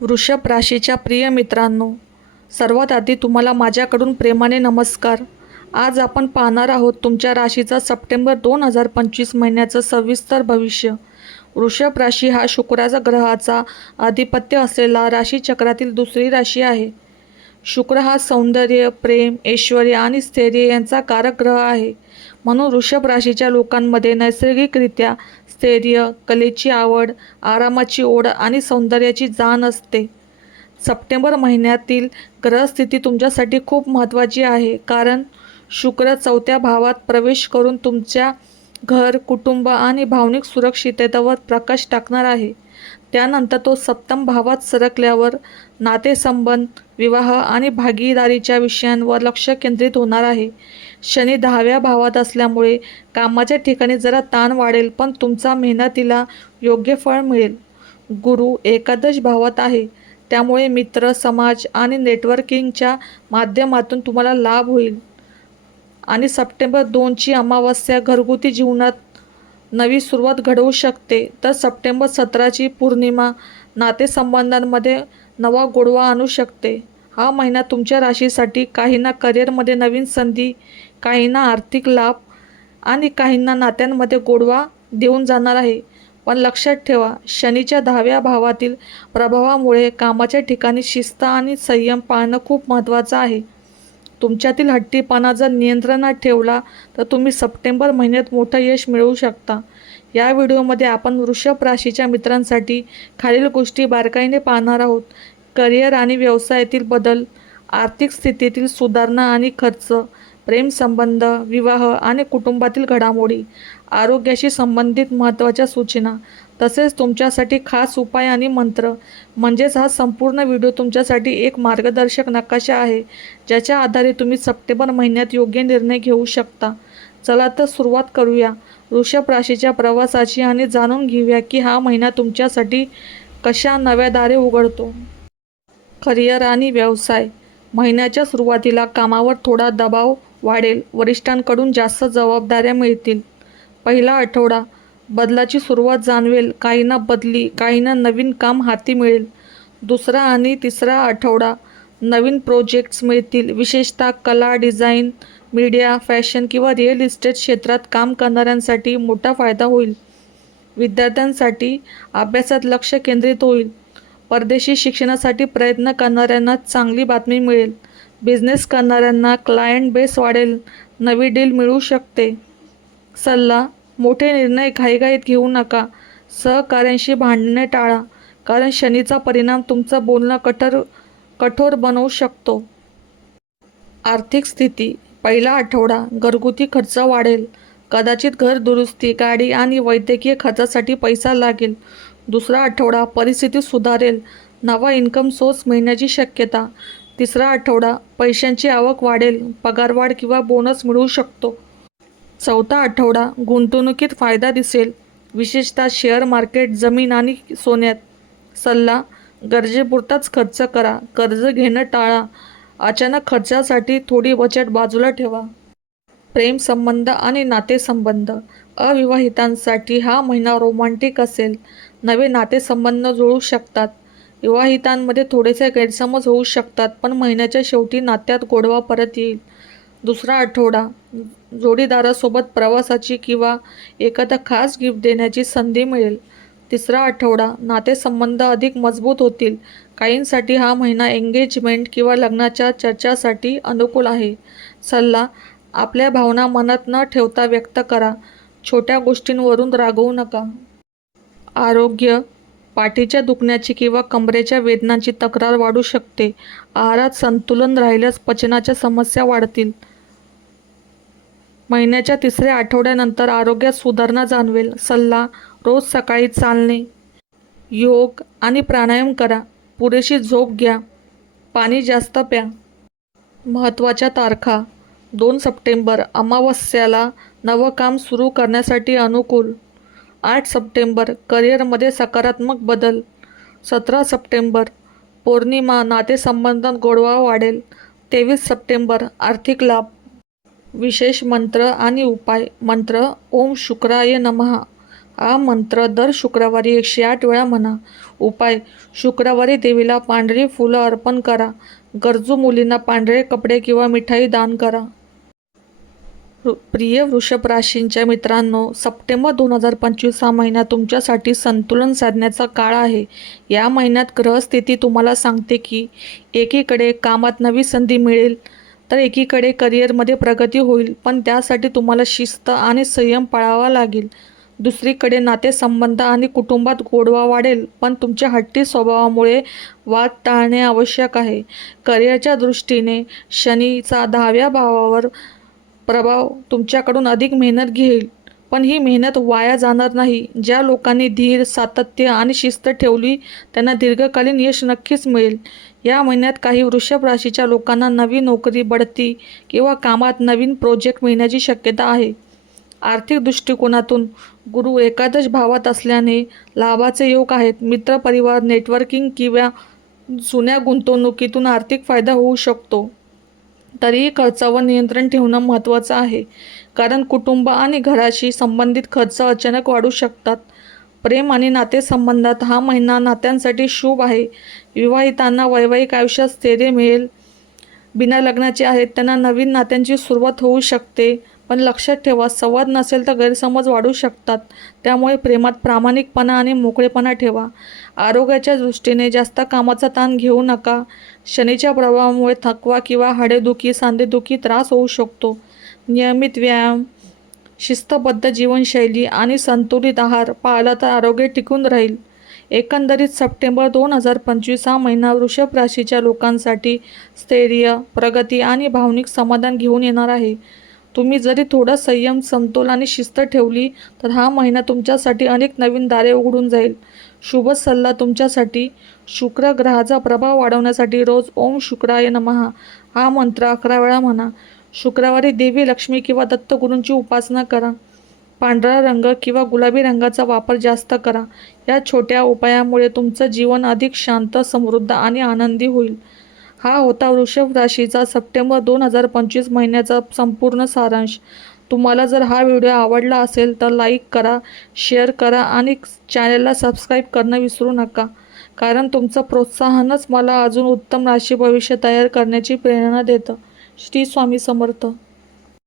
वृषभ राशीच्या प्रिय मित्रांनो सर्वात आधी तुम्हाला माझ्याकडून प्रेमाने नमस्कार. आज आपण पाहणार आहोत तुमच्या राशीचा सप्टेंबर दोन हजार पंचवीस महिन्याचं सविस्तर भविष्य. वृषभ राशी हा शुक्राचा ग्रहाचा आधिपत्य असलेला राशीचक्रातील दुसरी राशी आहे. शुक्र हा सौंदर्य प्रेम ऐश्वर्य आणि स्थैर्य यांचा कारक ग्रह आहे. म्हणून वृषभ राशीच्या लोकांमध्ये नैसर्गिकरित्या स्थैर्य कलेची आवड आरामाची ओढ आणि सौंदर्याची जाण असते. सप्टेंबर महिन्यातील ग्रहस्थिती तुमच्यासाठी खूप महत्त्वाची आहे कारण शुक्र चौथ्या भावात प्रवेश करून तुमच्या घर कुटुंब आणि भावनिक सुरक्षिततेवर प्रकाश टाकणार आहे. त्यानंतर तो सप्तम भावात सरकल्यावर नातेसंबंध विवाह आणि भागीदारीच्या विषयांवर लक्ष केंद्रित होणार आहे. शनी दहाव्या भावात असल्यामुळे कामाच्या ठिकाणी जरा ताण वाढेल पण तुमचा मेहनतीला योग्य फळ मिळेल. गुरु एकादश भावात आहे. त्यामुळे मित्र समाज आणि नेटवर्किंगच्या माध्यमातून तुम्हाला लाभ होईल. आणि सप्टेंबर दोनची अमावस्या घरगुती जीवनात नवी सुरुवात घडवू शकते. तर सप्टेंबर सतराची पौर्णिमा नातेसंबंधांमध्ये नवा गोडवा आणू शकते. हा महिना तुमच्या राशीसाठी काहींना करिअरमध्ये नवीन संधी काहींना आर्थिक लाभ आणि काहींना नात्यांमध्ये गोडवा देऊन जाणार आहे. पण लक्षात ठेवा शनीच्या दहाव्या भावातील प्रभावामुळे कामाच्या ठिकाणी शिस्त आणि संयम पाळणं खूप महत्त्वाचं आहे. तुमच्यातील हट्टीपणा जर नियंत्रणात ठेवला तर तुम्ही सप्टेंबर महिन्यात मोठं यश मिळवू शकता. या व्हिडिओमध्ये आपण वृषभ राशीच्या मित्रांसाठी खालील गोष्टी बारकाईने पाहणार आहोत. करिअर आणि व्यवसायातील बदल आर्थिक स्थितीतील सुधारणा आणि खर्च प्रेमसंबंध विवाह आणि कुटुंबातील घडामोडी आरोग्याशी संबंधित महत्त्वाच्या सूचना तसेच तुमच्यासाठी खास उपाय आणि मंत्र. म्हणजेच हा संपूर्ण व्हिडिओ तुमच्यासाठी एक मार्गदर्शक नकाशा आहे ज्याच्या आधारे तुम्ही सप्टेंबर महिन्यात योग्य निर्णय घेऊ शकता. चला तर सुरुवात करूया. वृषभ राशीच्या प्रवासाची आणि जाणून घेऊया की हा महिना तुमच्यासाठी कशा नव्या दारे उघडतो. करिअर आणि व्यवसाय. महिन्याच्या सुरुवातीला कामावर थोडा दबाव वाढेल. वरिष्ठांकडून जास्त जबाबदाऱ्या मिळतील. पहिला आठवडा. बदलाची सुरुवात जाणवेल. काहींना बदली काहींना नवीन काम हाती मिळेल. दुसरा आणि तिसरा आठवडा. नवीन प्रोजेक्ट्स मिळतील. विशेषतः कला डिझाईन मीडिया फॅशन किंवा रिअल इस्टेट क्षेत्रात काम करणाऱ्यांसाठी मोठा फायदा होईल. विद्यार्थ्यांसाठी अभ्यासात लक्ष केंद्रित होईल. परदेशी शिक्षणासाठी प्रयत्न करणाऱ्यांना चांगली बातमी मिळेल. बिझनेस करणाऱ्यांना क्लायंट बेस वाढेल नवी डील मिळू शकते. सल्ला मोठे निर्णय घाईघाईत घेऊ नका. सहकाऱ्यांशी भांडणे टाळा कारण शनीचा परिणाम तुमचं बोलणं कठोर कठोर बनवू शकतो. आर्थिक स्थिती पहिला आठवडा घरगुती खर्च वाढेल. कदाचित घर दुरुस्ती गाडी आणि वैद्यकीय खर्चासाठी पैसा लागेल. दुसरा आठवडा परिस्थिती सुधारेल. नवा इन्कम सोर्स मिळण्याची शक्यता. तिसरा आठवडा पैशांची आवक वाढेल पगारवाढ किंवा बोनस मिळू शकतो. चौथा आठवडा गुंतवणुकीत फायदा दिसेल विशेषतः शेअर मार्केट जमीन आणि सोन्यात. सल्ला गरजेपुरताच खर्च करा कर्ज घेणं टाळा अचानक खर्चासाठी थोडी बचत बाजूला ठेवा. प्रेमसंबंध आणि नातेसंबंध. अविवाहितांसाठी हा महिना रोमांटिक असेल. नवे नातेसंबंध जुळू शकतात. विवाहितांमध्ये थोडेसे गैरसमज होऊ शकतात पण महिन्याच्या शेवटी नात्यात गोडवा परत येईल. दुसरा आठवडा जोडीदारासोबत प्रवासाची किंवा एखादा खास गिफ्ट देण्याची संधी मिळेल. तिसरा आठवडा नातेसंबंध अधिक मजबूत होतील. काहींसाठी हा महिना एंगेजमेंट किंवा लग्नाच्या चर्चासाठी अनुकूल आहे. सल्ला आपल्या भावना मनात न ठेवता व्यक्त करा. छोट्या गोष्टींवरून रागवू नका. आरोग्य पाठीच्या दुखण्याची किंवा कमरेच्या वेदनांची तक्रार वाढू शकते. आहारात संतुलन राहिल्यास पचनाच्या समस्या वाढतील. महिन्याच्या तिसऱ्या आठवड्यानंतर आरोग्यात सुधारणा जाणवेल. सल्ला रोज सकाळी चालणे योग आणि प्राणायाम करा. पुरेशी झोप घ्या. पाणी जास्त प्या. महत्त्वाच्या तारखा. दोन सप्टेंबर अमावस्याला नवं काम सुरू करण्यासाठी अनुकूल आठ सप्टेंबर करिअरमध्ये सकारात्मक बदल. सतरा सप्टेंबर पौर्णिमा नातेसंबंधात गोडवा वाढेल. तेवीस सप्टेंबर आर्थिक लाभ. विशेष मंत्र आणि उपाय. मंत्र ओम शुक्राय नमः. हा मंत्र दर शुक्रवारी एकशे आठ वेळा म्हणा. उपाय शुक्रवारी देवीला पांढरी फुलं अर्पण करा. गरजू मुलींना पांढरे कपडे किंवा मिठाई दान करा. प्रिय वृषभ राशींच्या मित्रांनो सप्टेंबर दोन हजार पंचवीस हा महिना तुमच्यासाठी संतुलन साधण्याचा काळ आहे. या महिन्यात ग्रहस्थिती तुम्हाला सांगते की एकीकडे कामात नवी संधी मिळेल तर एकीकडे करिअरमध्ये प्रगती होईल पण त्यासाठी तुम्हाला शिस्त आणि संयम पाळावा लागेल. दुसरीकडे नातेसंबंध आणि कुटुंबात गोडवा वाढेल पण तुमच्या हट्टी स्वभावामुळे वाद टाळणे आवश्यक आहे. करिअरच्या दृष्टीने शनीचा दहाव्या भावावर प्रभाव तुमच्याकडून अधिक मेहनत घेईल. पण ही मेहनत वाया जाणार नाही. ज्या लोकांनी धीर सातत्य आणि शिस्त ठेवली त्यांना दीर्घकालीन यश नक्कीच मिळेल. या महिन्यात काही वृषभ राशीच्या लोकांना नवी नोकरी बढती किंवा कामात नवीन प्रोजेक्ट मिळण्याची शक्यता आहे. आर्थिक दृष्टिकोनातून गुरु एकादश भावात असल्याने लाभाचे योग आहेत. मित्रपरिवार नेटवर्किंग किंवा जुन्या गुंतवणुकीतून आर्थिक फायदा होऊ शकतो. तरीही खर्चावर नियंत्रण ठेवणं महत्त्वाचं आहे. कारण कुटुंब आणि घराशी संबंधित खर्च अचानक वाढू शकतात. प्रेम आणि नातेसंबंधात हा महिना नात्यांसाठी शुभ आहे. विवाहितांना वैवाहिक आयुष्यात स्थैर्य मिळेल. बिना लग्नाचे आहेत त्यांना नवीन नात्यांची सुरुवात होऊ शकते. पण लक्षात ठेवा संवाद नसेल तर गैरसमज वाढू शकतात. त्यामुळे प्रेमात प्रामाणिकपणा आणि मोकळेपणा ठेवा. आरोग्याच्या दृष्टीने जास्त कामाचा ताण घेऊ नका. शनीच्या प्रभावामुळे थकवा किंवा हाडेदुखी सांधेदुखी त्रास होऊ शकतो. नियमित व्यायाम शिस्तबद्ध जीवनशैली आणि संतुलित आहार पाळला तर आरोग्य टिकून राहील. एकंदरीत सप्टेंबर दोन हजार पंचवीस हा महिना वृषभ राशीच्या लोकांसाठी स्थैर्य प्रगती आणि भावनिक समाधान घेऊन येणार आहे. तुम्ही जरी थोडा संयम समतोल आणि शिस्त ठेवली तर हा महिना तुमच्यासाठी अनेक नवीन दारे उघडून जाईल. शुभ सल्ला तुमच्यासाठी. शुक्र ग्रहाचा प्रभाव वाढवण्यासाठी रोज ओम शुक्राय नमहा हा मंत्र अकरा वेळा म्हणा. शुक्रवारी देवी लक्ष्मी किंवा दत्तगुरूंची उपासना करा. पांढरा रंग किंवा गुलाबी रंगाचा वापर जास्त करा. या छोट्या उपायामुळे तुमचं जीवन अधिक शांत समृद्ध आणि आनंदी होईल. हा होता वृषभ राशीचा सप्टेंबर दोन हजार पंचवीस महिन्याचा संपूर्ण सारांश. तुम्हाला जर हा व्हिडिओ आवडला असेल तर लाईक करा शेअर करा आणि चॅनलला सबस्क्राईब करणं विसरू नका. कारण तुमचं प्रोत्साहनच मला अजून उत्तम राशी भविष्य तयार करण्याची प्रेरणा देतं. श्री स्वामी समर्थ.